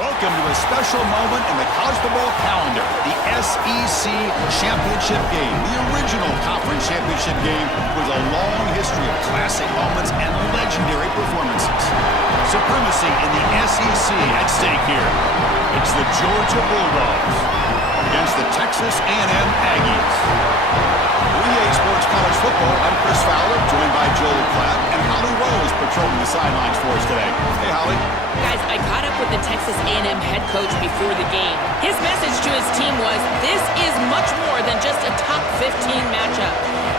Welcome to a special moment in the college football calendar, the SEC Championship Game, the original conference championship game with a long history of classic moments and legendary performances. Supremacy in the SEC at stake here. It's the Georgia Bulldogs against the Texas A&M Aggies. EA Sports College Football, I'm Chris Fowler, joined by Joel Klatt and Holly Rose patrolling the sidelines for us today. Hey, Holly. Guys, I caught up with the Texas A&M head coach before the game. His message to his team was, this is much more than just a top 15 matchup.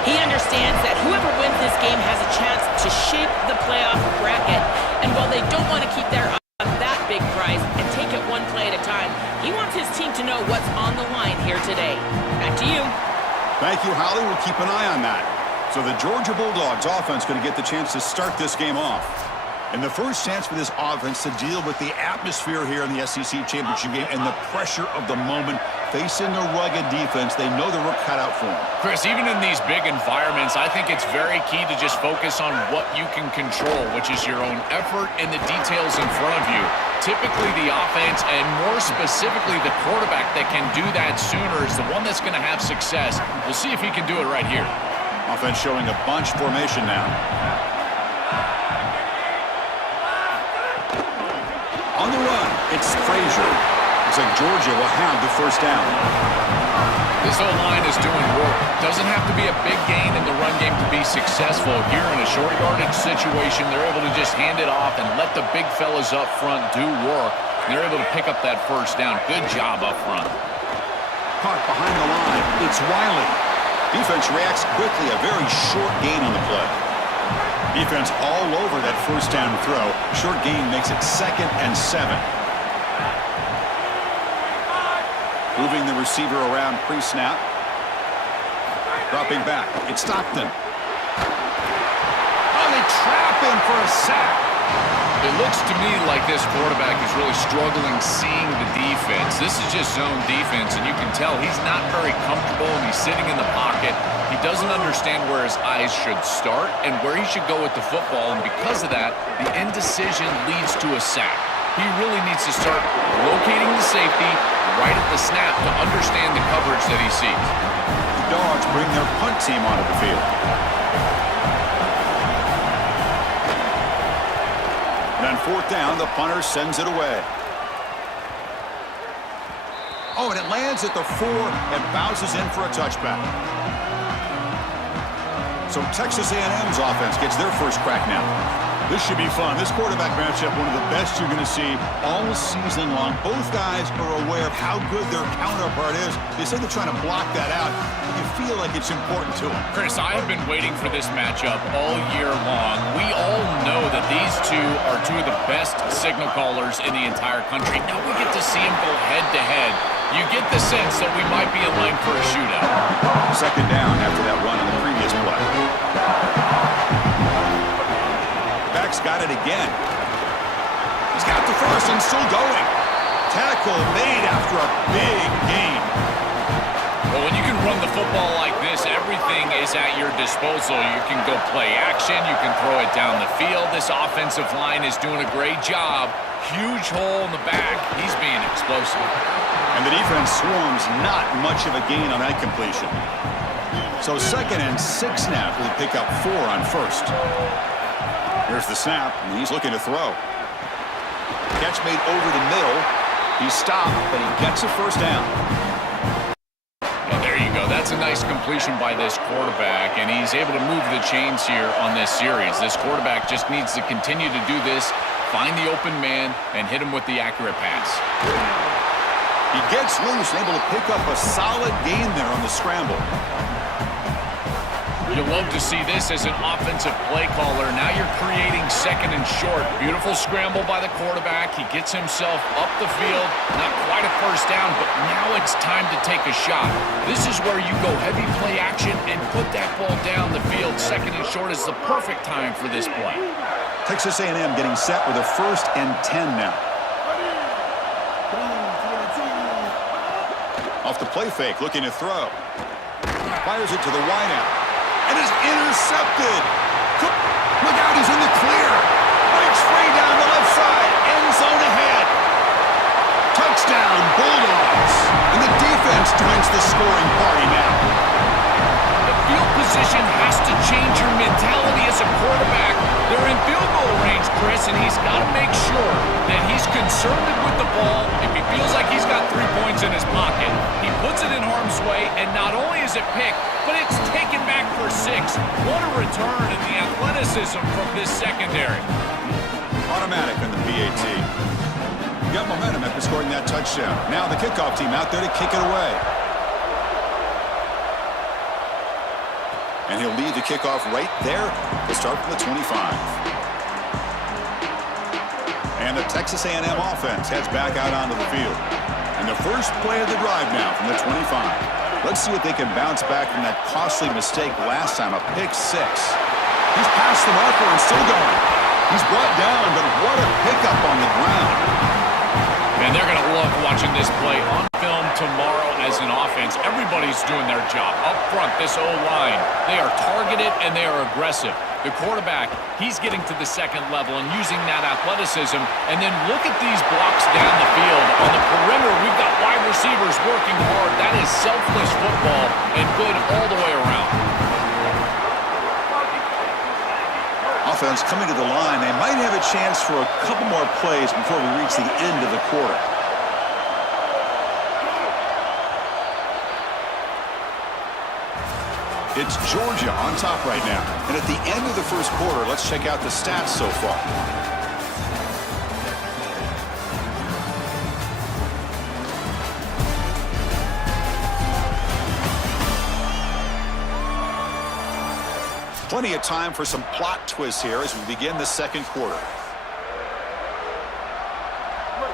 He understands that whoever wins this game has a chance to shape the playoff bracket. And while they don't want to keep their eye on that big prize and take it one play at a time, he wants his team to know what's on the line here today. Back to you. Thank you, Holly. We'll keep an eye on that. So the Georgia Bulldogs offense going to get the chance to start this game off. And the first chance for this offense to deal with the atmosphere here in the SEC Championship game and the pressure of the moment, facing a rugged defense. They know the work cut out for them. Chris, even in these big environments, I think it's very key to just focus on what you can control, which is your own effort and the details in front of you. Typically, the offense, and more specifically the quarterback that can do that sooner, is the one that's going to have success. We'll see if he can do it right here. Offense showing a bunch formation now. On the run, it's Frazier. Looks like Georgia will have the first down. This O-line is doing work. Doesn't have to be a big gain in the run game to be successful. Here in a short yardage situation, they're able to just hand it off and let the big fellas up front do work. They're able to pick up that first down. Good job up front. Caught behind the line. It's Wiley. Defense reacts quickly. A very short gain on the play. Defense all over that first down throw. Short gain makes it 2nd and 7. Moving the receiver around pre-snap. Dropping back. It's Stockton. Oh, they trap him for a sack. It looks to me like this quarterback is really struggling seeing the defense. This is just zone defense, and you can tell he's not very comfortable, and he's sitting in the pocket. He doesn't understand where his eyes should start and where he should go with the football, and because of that, the indecision leads to a sack. He really needs to start locating the safety right at the snap to understand the coverage that he sees. The Dogs bring their punt team onto the field. And on 4th down, the punter sends it away. Oh, and it lands at the 4 and bounces in for a touchback. So Texas A&M's offense gets their first crack now. This should be fun. This quarterback matchup, one of the best you're going to see all season long. Both guys are aware of how good their counterpart is. They say they're trying to block that out, but you feel like it's important to them. Chris, I have been waiting for this matchup all year long. We all know that these two are two of the best signal callers in the entire country. Now we get to see them go head-to-head. You get the sense that we might be in line for a shootout. 2nd down after that run on the previous play. Back's got it again. He's got the first and still going. Tackle made after a big gain. Well, when you can run the football like this, everything is at your disposal. You can go play action. You can throw it down the field. This offensive line is doing a great job. Huge hole in the back. He's being explosive. And the defense swarms, not much of a gain on that completion. So 2nd and 6 now. We'll pick up 4 on 1st. Here's the snap, and he's looking to throw. Catch made over the middle. He's stopped, but he gets a first down. Well, there you go. That's a nice completion by this quarterback, and he's able to move the chains here on this series. This quarterback just needs to continue to do this, find the open man, and hit him with the accurate pass. He gets loose, able to pick up a solid gain there on the scramble. You'll love to see this as an offensive play caller. Now you're creating 2nd and short. Beautiful scramble by the quarterback. He gets himself up the field. Not quite a first down, but now it's time to take a shot. This is where you go heavy play action and put that ball down the field. 2nd and short is the perfect time for this play. Texas A&M getting set with a 1st and 10 now. Off the play fake, looking to throw. Fires it to the wideout. And is intercepted. Look out, he's in the clear. Breaks free down the left side. End zone ahead. Listen, he's got to make sure that he's conservative with the ball. If he feels like he's got 3 points in his pocket, he puts it in harm's way, and not only is it picked, but it's taken back for 6. What a return in the athleticism from this secondary. Automatic on the PAT. Got momentum after scoring that touchdown. Now the kickoff team out there to kick it away. And he'll lead the kickoff right there to start from the 25. And the Texas A&M offense heads back out onto the field. And the first play of the drive now from the 25. Let's see if they can bounce back from that costly mistake last time, a pick 6. He's past the marker and still going. He's brought down, but what a pickup on the ground. And they're going to love watching this play on film tomorrow as an offense. Everybody's doing their job. Up front, this O-line, they are targeted and they are aggressive. The quarterback, he's getting to the second level and using that athleticism. And then look at these blocks down the field. On the perimeter, we've got wide receivers working hard. That is selfless football and good all the way around. Offense coming to the line. They might have a chance for a couple more plays before we reach the end of the quarter. It's Georgia on top right now. And at the end of the first quarter, let's check out the stats so far. Plenty of time for some plot twists here as we begin the second quarter.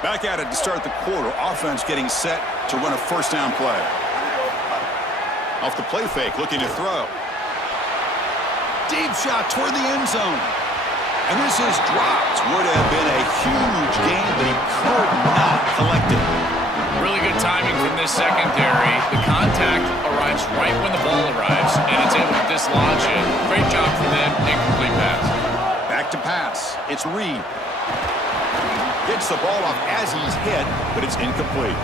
Back at it to start the quarter. Offense getting set to run a first down play. Off the play fake, looking to throw. Deep shot toward the end zone. And this is dropped. Would have been a huge gain, but he could not collect it. Really good timing from this secondary. The contact arrives right when the ball arrives, and it's able to dislodge it. Great job for them. Incomplete pass. Back to pass. It's Reed. Gets the ball off as he's hit, but it's incomplete.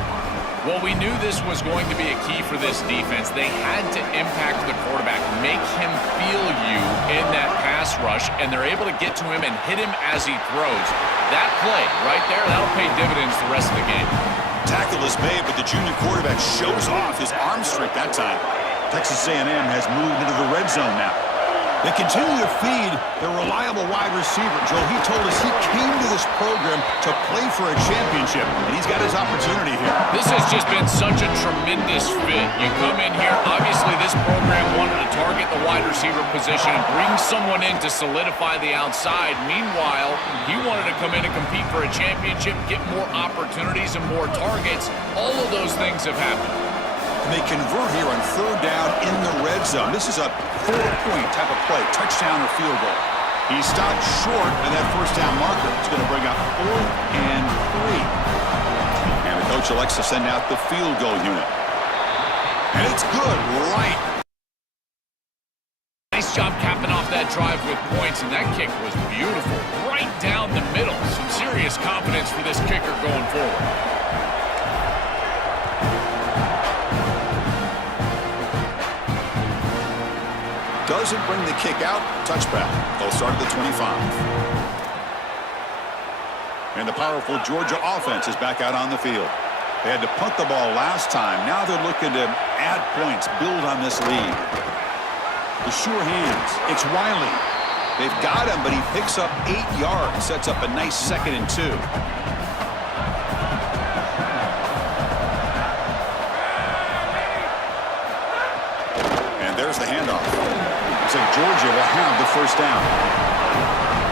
Well, we knew this was going to be a key for this defense. They had to impact the quarterback, make him feel you in that pass rush, and they're able to get to him and hit him as he throws. That play right there, that'll pay dividends the rest of the game. Tackle is made, but the junior quarterback shows off his arm strength that time. Texas A&M has moved into the red zone now. They continue to feed their reliable wide receiver. Joe, he told us he came to this program to play for a championship, and he's got his opportunity here. This has just been such a tremendous fit. You come in here, obviously this program wanted to target the wide receiver position and bring someone in to solidify the outside. Meanwhile, he wanted to come in and compete for a championship, get more opportunities and more targets. All of those things have happened. They convert here on third down in the red zone. This is a 4-point type of play, touchdown or field goal. He stopped short of that first down marker. It's going to bring up 4th and 3. And the coach elects to send out the field goal unit. And it's good, right. Nice job capping off that drive with points, and that kick was beautiful. Right down the middle. Some serious confidence for this kicker going forward. Doesn't bring the kick out. Touchback. They'll start at the 25. And the powerful Georgia offense is back out on the field. They had to punt the ball last time. Now they're looking to add points, build on this lead. The sure hands. It's Wiley. They've got him, but he picks up 8 yards. Sets up a nice 2nd and 2. There's the handoff. Looks like Georgia will have the first down.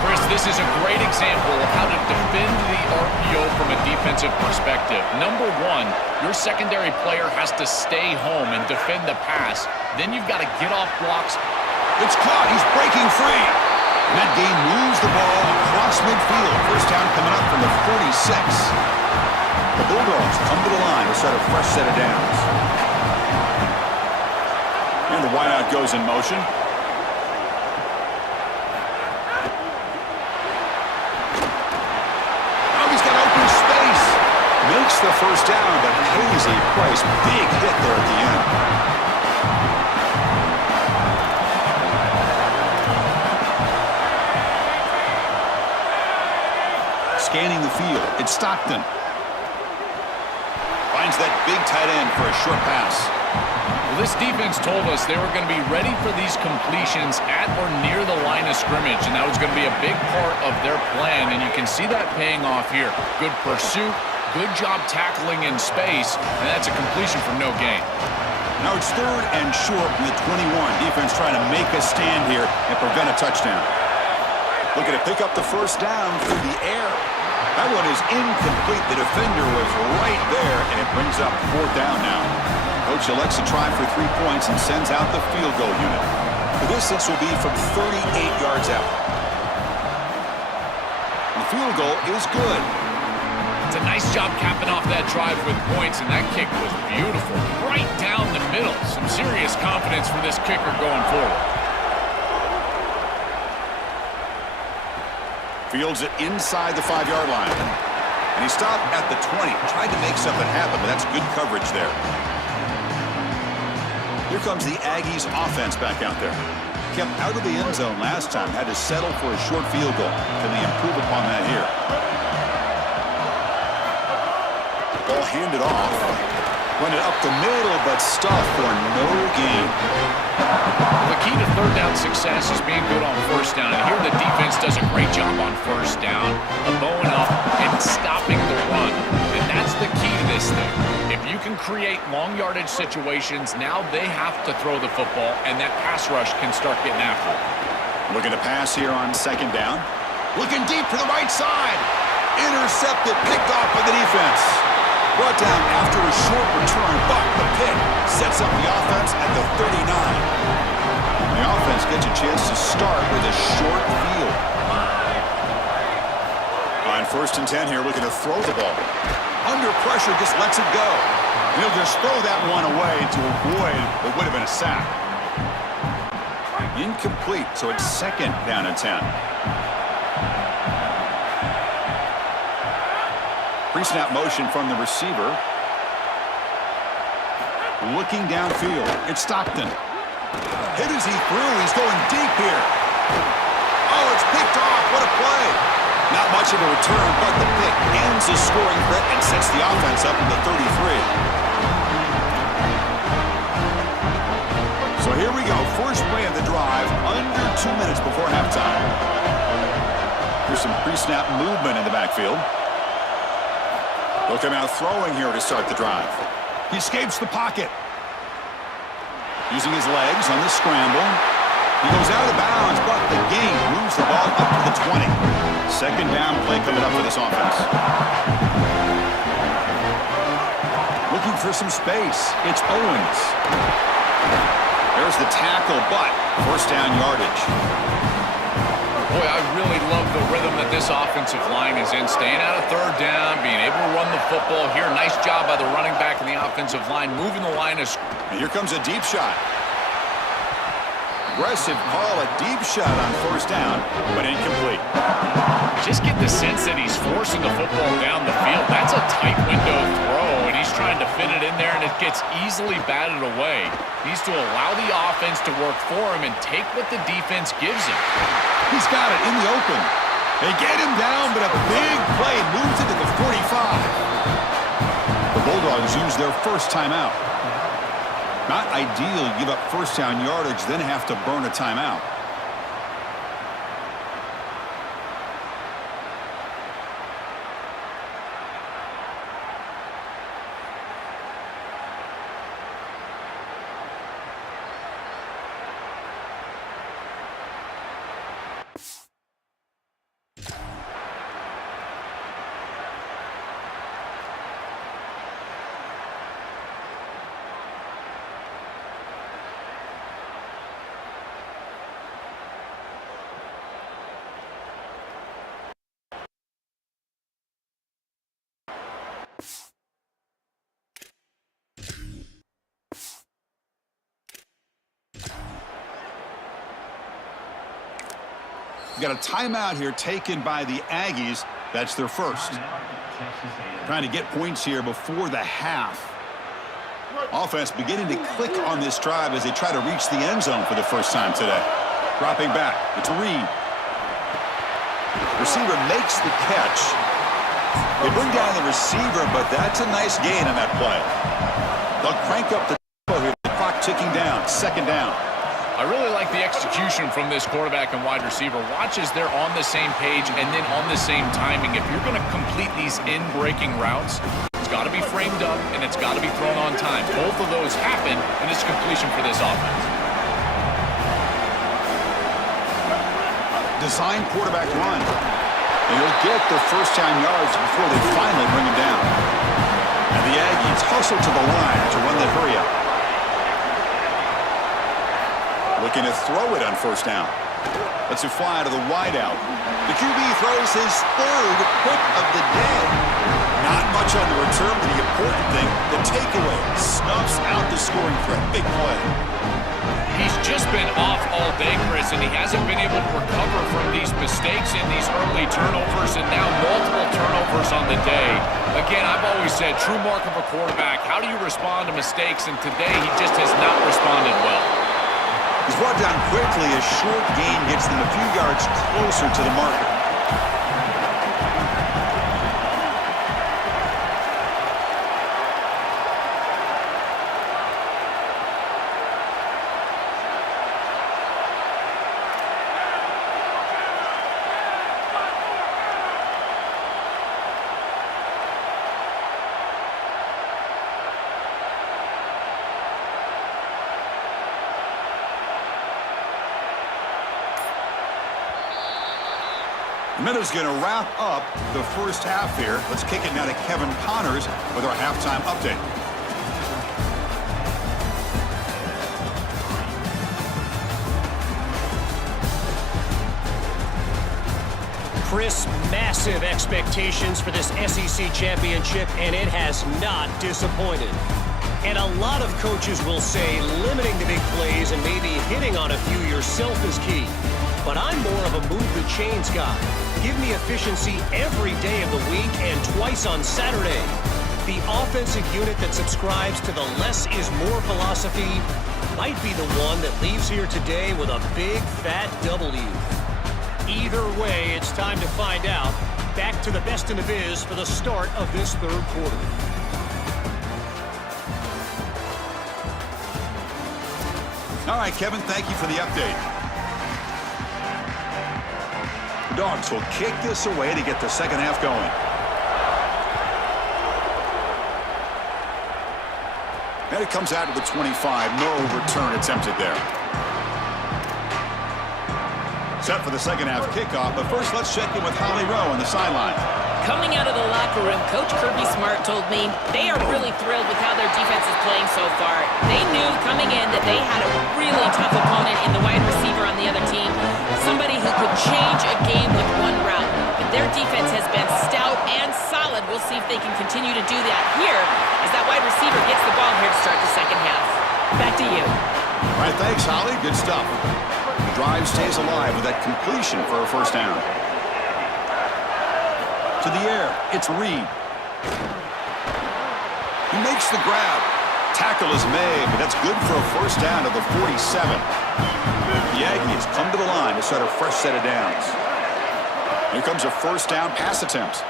Chris, this is a great example of how to defend the RPO from a defensive perspective. Number one, your secondary player has to stay home and defend the pass. Then you've got to get off blocks. It's caught. He's breaking free. And that game moves the ball across midfield. First down coming up from the 46. The Bulldogs come to the line to set a fresh set of downs. And the wideout goes in motion. Oh, he's got open space. Makes the first down, but Casey Price, big hit there at the end. scanning the field. It's Stockton. Finds that big tight end for a short pass. Well, this defense told us they were going to be ready for these completions at or near the line of scrimmage, and that was going to be a big part of their plan, and you can see that paying off here. Good pursuit, good job tackling in space, and that's a completion for no gain. Now it's 3rd and short from the 21. Defense trying to make a stand here and prevent a touchdown. Looking to pick up the first down through the air. That one is incomplete. The defender was right there, and it brings up 4th down now. Coach elects to try for 3 points and sends out the field goal unit. The distance will be from 38 yards out. The field goal is good. It's a nice job capping off that drive with points, and that kick was beautiful. Right down the middle. Some serious confidence for this kicker going forward. Fields it inside the 5-yard line. And he stopped at the 20. Tried to make something happen, but that's good coverage there. Here comes the Aggies offense back out there. Kept out of the end zone last time. Had to settle for a short field goal. Can they improve upon that here? Ball handed off. Run it up the middle, but stuffed for no gain. The key to 3rd down success is being good on 1st down. And here the defense does a great job on 1st down, bowing up and stopping the run. And that's the key to this thing. If you can create long yardage situations, now they have to throw the football, and that pass rush can start getting after it. Looking to pass here on 2nd down. Looking deep to the right side. Intercepted, picked off by the defense. Brought down after a short return, but the pick sets up the offense at the 39. The offense gets a chance to start with a short field. On 1st and 10 here, looking to throw the ball. Under pressure, just lets it go. And he'll just throw that one away to avoid what would have been a sack. Incomplete, so it's 2nd down and 10. Pre-snap motion from the receiver. Looking downfield. It's Stockton. Hit as he threw. He's going deep here. Oh, it's picked off. What a play. Not much of a return, but the pick ends the scoring threat and sets the offense up in the 33. So here we go. First play of the drive. Under 2 minutes before halftime. Here's some pre-snap movement in the backfield. They'll come out throwing here to start the drive. He escapes the pocket. Using his legs on the scramble. He goes out of bounds, but the gain moves the ball up to the 20. 2nd down play coming up for this offense. Looking for some space. It's Owens. There's the tackle, but 1st down yardage. Boy, I really love the rhythm that this offensive line is in. Staying out of 3rd down, being able to run the football here. Nice job by the running back and the offensive line, moving the line of... And here comes a deep shot. Aggressive call, a deep shot on 1st down, but incomplete. Just get the sense that he's forcing the football down the field. That's a tight window throw, and he's trying to fit it in there, and it gets easily batted away. He needs to allow the offense to work for him and take what the defense gives him. He's got it in the open. They get him down, but a big play moves it to the 45. The Bulldogs use their first timeout. Not ideal. You give up 1st down yardage, then have to burn a timeout. Got a timeout here taken by the Aggies. That's their first. Trying to get points here before the half. Offense beginning to click on this drive as they try to reach the end zone for the first time today. Dropping back. It's Reed. Receiver makes the catch. They bring down the receiver, but that's a nice gain on that play. They'll crank up the tempo here. The clock ticking down. Second down. I really like the execution from this quarterback and wide receiver. Watch as they're on the same page and then on the same timing. If you're going to complete these in-breaking routes, it's got to be framed up and it's got to be thrown on time. Both of those happen, and it's completion for this offense. Design quarterback run. And he'll get the first-down yards before they finally bring him down. And the Aggies hustle to the line to run the hurry-up. Looking to throw it on first down. Lets it fly to the wideout. The QB throws his third pick of the day. Not much on the return, but the important thing, the takeaway. Snuffs out the scoring threat. Big play. He's just been off all day, Chris, and he hasn't been able to recover from these mistakes in these early turnovers, and now multiple turnovers on the day. Again, I've always said, true mark of a quarterback, how do you respond to mistakes? And today, he just has not responded well. He's brought down quickly. A short gain gets them a few yards closer to the marker. Minutes going to wrap up the first half here. Let's kick it now to Kevin Connors with our halftime update. Chris, massive expectations for this SEC championship, and it has not disappointed. And a lot of coaches will say limiting the big plays and maybe hitting on a few yourself is key. But I'm more of a move the chains guy. Give me efficiency every day of the week and twice on Saturday. The offensive unit that subscribes to the less is more philosophy might be the one that leaves here today with a big fat W. Either way, it's time to find out. Back to the best in the biz for the start of this third quarter. All right, Kevin, thank you for the update. The Dogs will kick this away to get the second half going. And it comes out to the 25. No return attempted there. Set for the second half kickoff, but first let's check in with Holly Rowe on the sideline. Coming out of the locker room, Coach Kirby Smart told me they are really thrilled with how their defense is playing so far. They knew coming in that they had a really tough opponent in the wide receiver on the other team, somebody who could change a game with one route. But their defense has been stout and solid. We'll see if they can continue to do that here as that wide receiver gets the ball here to start the second half. Back to you. All right, thanks, Holly. Good stuff. The drive stays alive with that completion for a first down. To the air, it's Reed. He makes the grab. Tackle is made, but that's good for a first down to the 47. The Aggies come to the line to start a fresh set of downs. Here comes a first down pass attempt.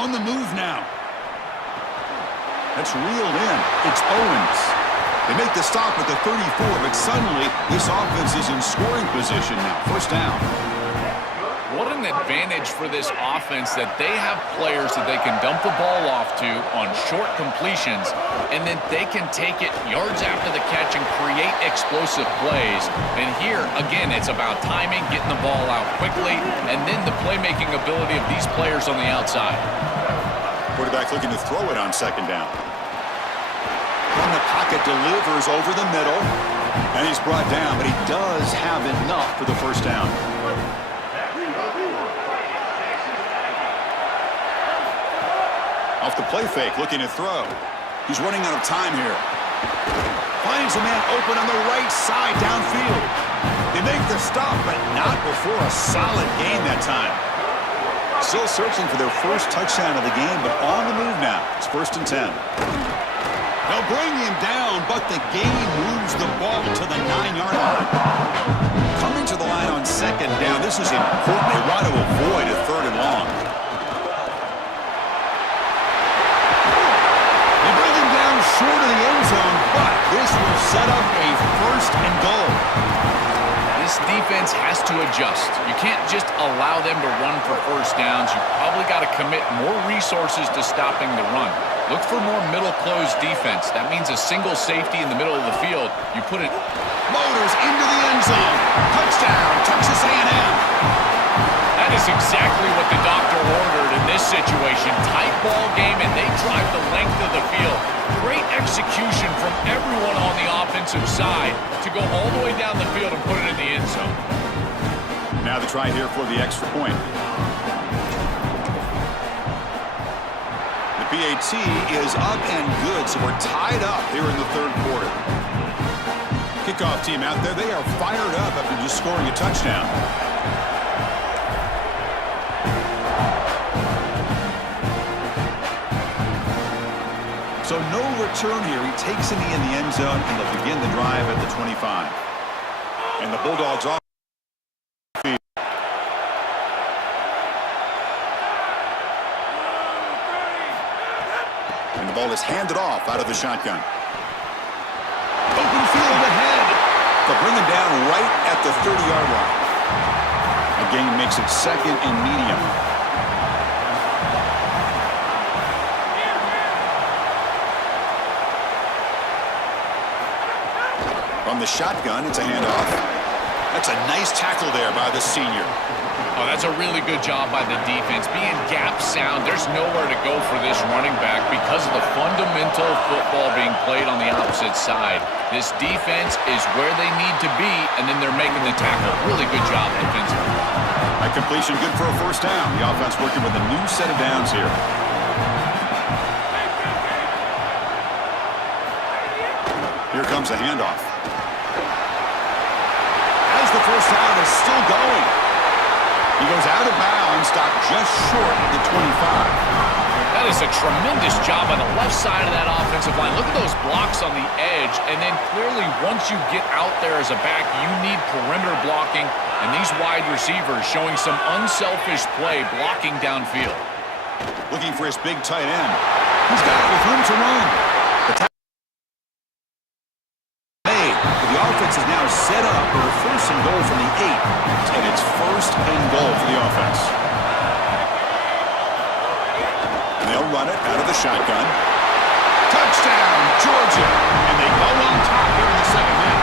On the move now. That's reeled in. It's Owens. They make the stop at the 34, but suddenly this offense is in scoring position now. First down. What an advantage for this offense that they have players that they can dump the ball off to on short completions, and then they can take it yards after the catch and create explosive plays. And here, again, it's about timing, getting the ball out quickly, and then the playmaking ability of these players on the outside. Quarterback looking to throw it on second down. From the pocket, delivers over the middle, and he's brought down, but he does have enough for the first down. Off the play fake, looking to throw. He's running out of time here. Finds a man open on the right side downfield. They make the stop, but not before a solid gain that time. Still searching for their first touchdown of the game, but on the move now. It's 1st and 10. They'll bring him down, but the game moves the ball to the 9-yard line. Coming to the line on second down, this is important. They want to avoid a 3rd and long. for first downs, you probably got to commit more resources to stopping the run. Look for more middle closed defense. That means a single safety in the middle of the field. You put it... Motors into the end zone. Touchdown, Texas A&M. That is exactly what the doctor ordered in this situation. Tight ball game, and they drive the length of the field. Great execution from everyone on the offensive side to go all the way down the field and put it in the end zone. Now the try here for the extra point. The PAT is up and good, so we're tied up here in the third quarter. Kickoff team out there, they are fired up after just scoring a touchdown. So no return here. He takes it in the end zone, and they'll begin the drive at the 25. And the Bulldogs off the field. And the ball is handed off out of the shotgun. Open field ahead. They'll bring him down right at the 30-yard line. A gain makes it second and medium. From the shotgun, it's a handoff. That's a nice tackle there by the senior. Oh, that's a really good job by the defense. Being gap sound, there's nowhere to go for this running back because of the fundamental football being played on the opposite side. This defense is where they need to be, and then they're making the tackle. Really good job defensively. A completion good for a first down. The offense working with a new set of downs here. Here comes a handoff. As the first down is still going. He goes out of bounds, stopped just short of the 25. That is a tremendous job on the left side of that offensive line. Look at those blocks on the edge, and then clearly once you get out there as a back, you need perimeter blocking, and these wide receivers showing some unselfish play blocking downfield. Looking for his big tight end. He's got it with room to run. The offense is now set up for a first and goal from the 8, and it's first and goal for the offense. And they'll run it out of the shotgun. Touchdown, Georgia! And they go on top here in the second half.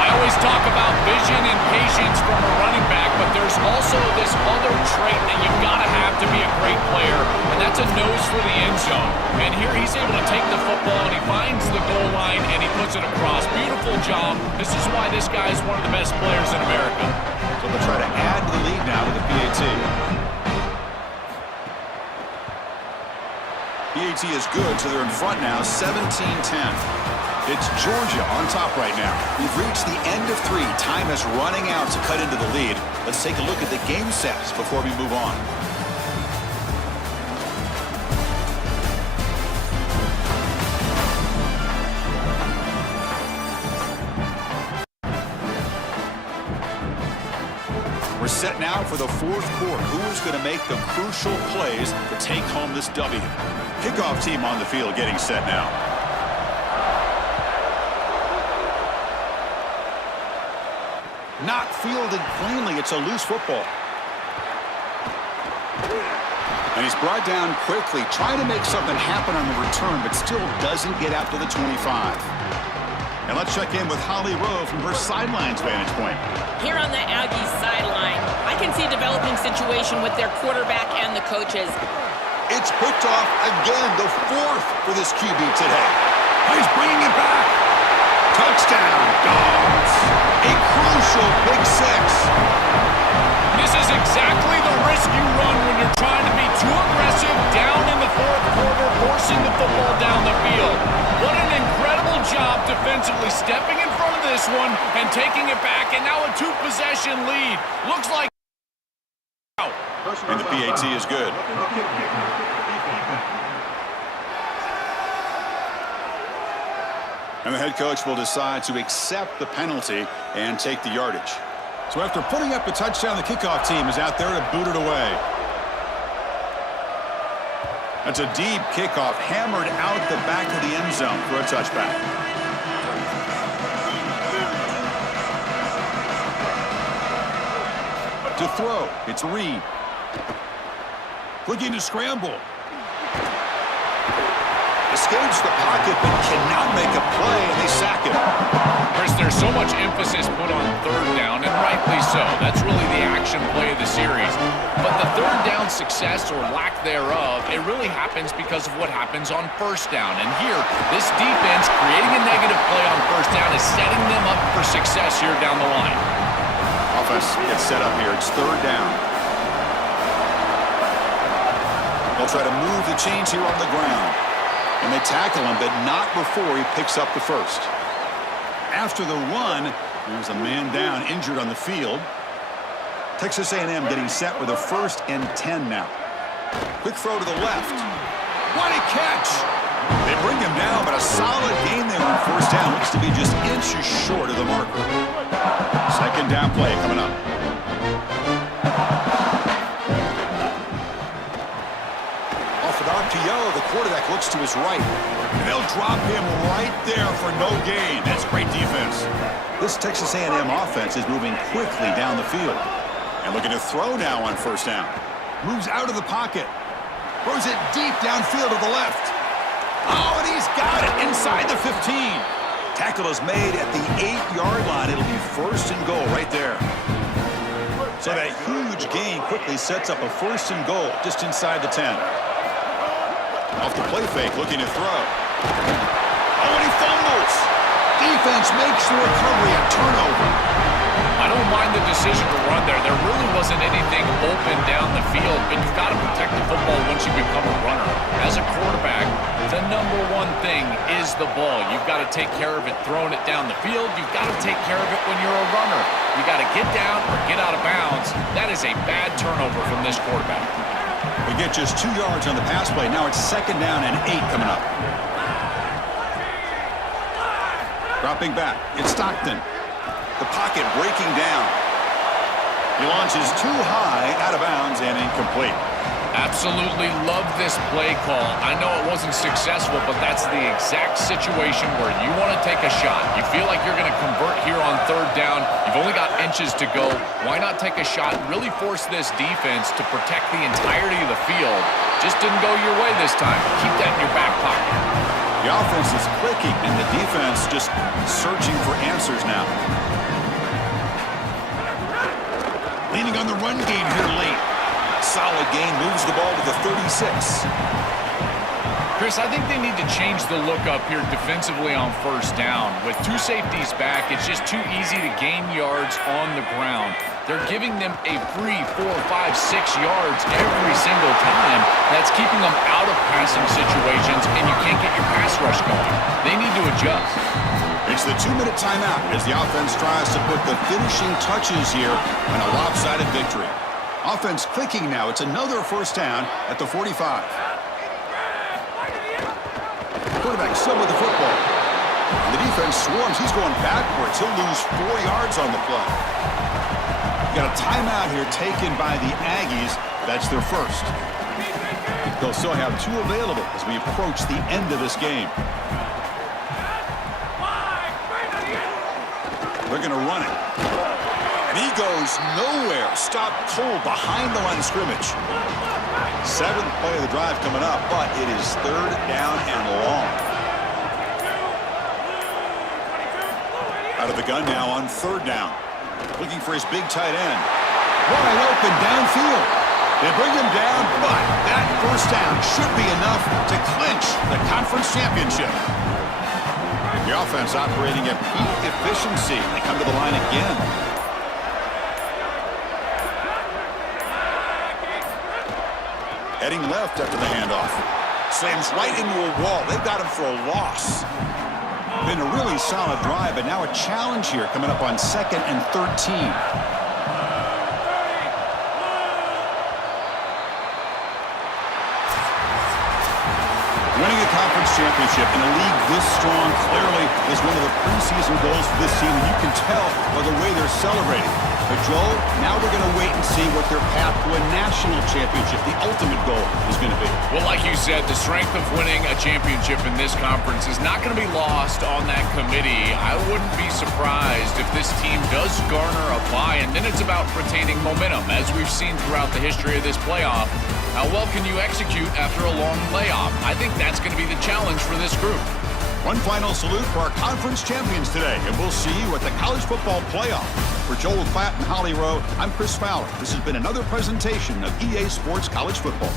I always talk about vision and patience from a running back, but there's also this other trait that you've got to have to be a great player, and that's a nose for the end zone. And here he's able to take the football, and he finds the goal line, and he puts it across. Beautiful job. This is why this guy is one of the best players in America. So they'll try to add to the lead now with the PAT. PAT is good, so they're in front now, 17-10. It's Georgia on top right now. We've reached the end of 3. Time is running out to cut into the lead. Let's take a look at the game sets before we move on. We're set now for the fourth quarter. Who is going to make the crucial plays to take home this W? Kickoff team on the field getting set now. Not fielded cleanly. It's a loose football. And he's brought down quickly, trying to make something happen on the return, but still doesn't get out to the 25. And let's check in with Holly Rowe from her sidelines vantage point. Here on the Aggies sideline, I can see a developing situation with their quarterback and the coaches. It's picked off again, the 4th for this QB today. He's bringing it back. Touchdown, Dogs. A crucial pick 6. This is exactly the risk you run when you're trying to be too aggressive down in the fourth quarter, forcing the football down the field. What an incredible job defensively stepping in front of this one and taking it back, and now a 2-possession lead. Looks like and the PAT is good. And the head coach will decide to accept the penalty and take the yardage. So after putting up a touchdown, the kickoff team is out there to boot it away. That's a deep kickoff, hammered out the back of the end zone for a touchback. To throw, it's Reed. Looking to scramble. Escapes the pocket, but cannot make a play, and they sack him. Chris, there's so much emphasis put on third down, and rightly so. That's really the action play of the series. But the third down success or lack thereof, it really happens because of what happens on first down. And here, this defense creating a negative play on first down is setting them up for success here down the line. Offense gets set up here. It's third down. They'll try to move the chains here on the ground. And they tackle him, but not before he picks up the first. After the run, there's a man down, injured on the field. Texas A&M getting set with a 1st and 10 now. Quick throw to the left. What a catch! They bring him down, but a solid gain there on first down. Looks to be just inches short of the marker. Second down play coming up. RPO, the quarterback looks to his right. They'll drop him right there for no gain. That's great defense. This Texas A&M offense is moving quickly down the field. And looking to throw now on first down. Moves out of the pocket. Throws it deep downfield to the left. Oh, and he's got it inside the 15. Tackle is made at the 8-yard line. It'll be 1st and goal right there. So that huge gain quickly sets up a 1st and goal just inside the 10. Off the play fake, looking to throw. Oh, and he fumbles. Defense makes the recovery, a turnover. I don't mind the decision to run there. There really wasn't anything open down the field, but you've got to protect the football once you become a runner. As a quarterback, the number one thing is the ball. You've got to take care of it throwing it down the field. You've got to take care of it when you're a runner. You got to get down or get out of bounds. That is a bad turnover from this quarterback. We get just 2 yards on the pass play. Now it's 2nd down and 8 coming up. Dropping back. It's Stockton. The pocket breaking down. He launches too high, out of bounds, and incomplete. Absolutely love this play call. I know it wasn't successful, but that's the exact situation where you want to take a shot. You feel like you're going to convert here on third down. You've only got inches to go. Why not take a shot and really force this defense to protect the entirety of the field? Just didn't go your way this time. Keep that in your back pocket. The offense is clicking, and the defense just searching for answers now. Leaning on the run game here late. Solid gain, moves the ball to the 36. Chris, I think they need to change the look up here defensively on first down. With 2 safeties back, it's just too easy to gain yards on the ground. They're giving them a free 4, 5, 6 yards every single time. That's keeping them out of passing situations, and you can't get your pass rush going. They need to adjust. It's the 2-minute timeout as the offense tries to put the finishing touches here on a lopsided victory. Offense clicking now. It's another first down at the 45. Quarterback still with the football. And the defense swarms. He's going backwards. He'll lose 4 yards on the play. Got a timeout here taken by the Aggies. That's their first. They'll still have 2 available as we approach the end of this game. They're going to run it. And he goes nowhere. Stopped cold behind the line of scrimmage. 7th play of the drive coming up, but it is 3rd down and long. Out of the gun now on 3rd down. Looking for his big tight end. Wide open downfield. They bring him down, but that first down should be enough to clinch the conference championship. The offense operating at peak efficiency. They come to the line again. Heading left after the handoff. Slams right into a wall. They've got him for a loss. Been a really solid drive, but now a challenge here coming up on 2nd and 13. Winning a conference championship in a league this strong clearly is one of the preseason goals for this team, and you can tell by the way they're celebrating. But Joel, now we're going to wait and see what their path to a national championship, the ultimate goal, is going to be. Well, like you said, the strength of winning a championship in this conference is not going to be lost on that committee. I wouldn't be surprised if this team does garner a bye, and then it's about retaining momentum, as we've seen throughout the history of this playoff. How well can you execute after a long layoff? I think that's going to be the challenge for this group. One final salute for our conference champions today, and we'll see you at the College Football Playoff. For Joel Klatt and Holly Rowe, I'm Chris Fowler. This has been another presentation of EA Sports College Football.